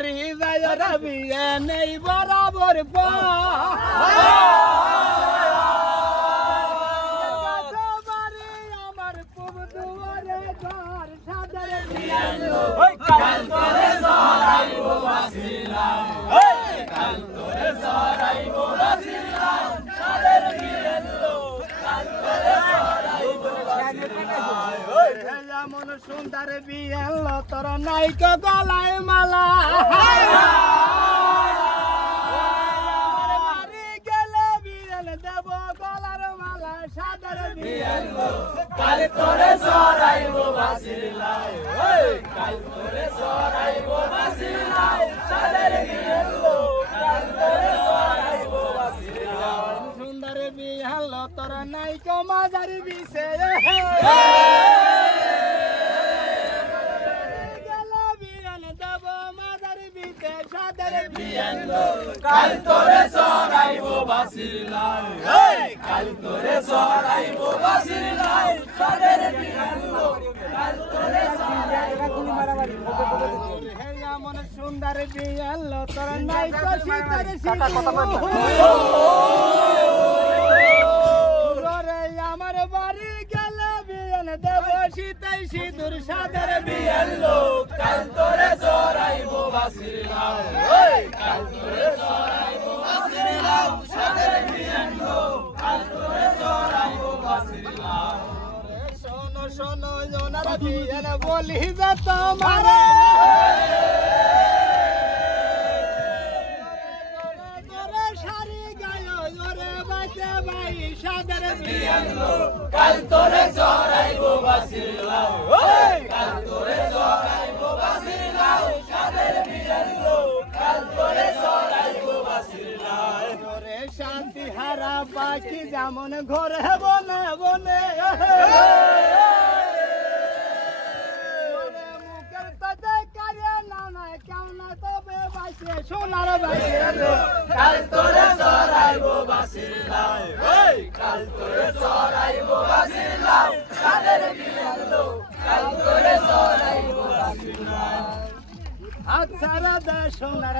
বাড়ি যায় রবি নেই বরাবর আমার পুব দুয়ারে ঘর সাদের কাল তোরে জড়াইব বাসিলা কাল তোরে জড়াইব বাসিলা সাদের বিয়েলো কাল তোরে জড়াইব বাসিলা যেমন সুন্দর বিয়েলো তোর নাইক গলায় মালা বাড়ি গেলে বিয়েল দেব গলার মালা সাদের বিয়েলো কাল তোরে জড়াইব বাসিলা কাল তোরে জড়াইব বাসিলা সাদের বিয়েলো কাল তোরে জড়াইব বাসিলা সুন্দর বিয়েলো তোর নাইক মাজার বিছে কাল তোরে জড়াইব বাসিলা কাল তোরে জড়াইব বাসিলা সাদের বিয়েলো কাল তোরে জড়াইব বাসিলা মন সুন্দর বিয়েলো তোর নাইক সীতার রে আমার বাড়ি গেল বিয়েল দেব সীতাই সিঁদুর সাদের বিয়েলো কাল তোরে জড়াইব বাসিলা কাল তোরে জড়াইব বাসিলা সাদের বিয়েলো কাল তোরে জড়াইব বাসিলা শোনো শোনো জোনার বিয়েল বলিবে তোমারে সাদের বিয়েলো কাল তোরে জড়াইব বাসিলা কাল তোরে জড়াইব বাসিলা সাদের বিয়েলো কাল তোরে জড়াইব বাসিলা তোরে শান্তি হারা পাখি যেমন ঘরে বনে বনে মুখের তাতে কারে না না কেমন তবে বাসে সোনার বাসে কাল তোরে জড়াইব বাসিলা কাল তোরে জড়াইব বাসিলা সাদের বিয়েলো কাল তোরে জড়াইব বাসিলা আচ্ছা রাধা সোনার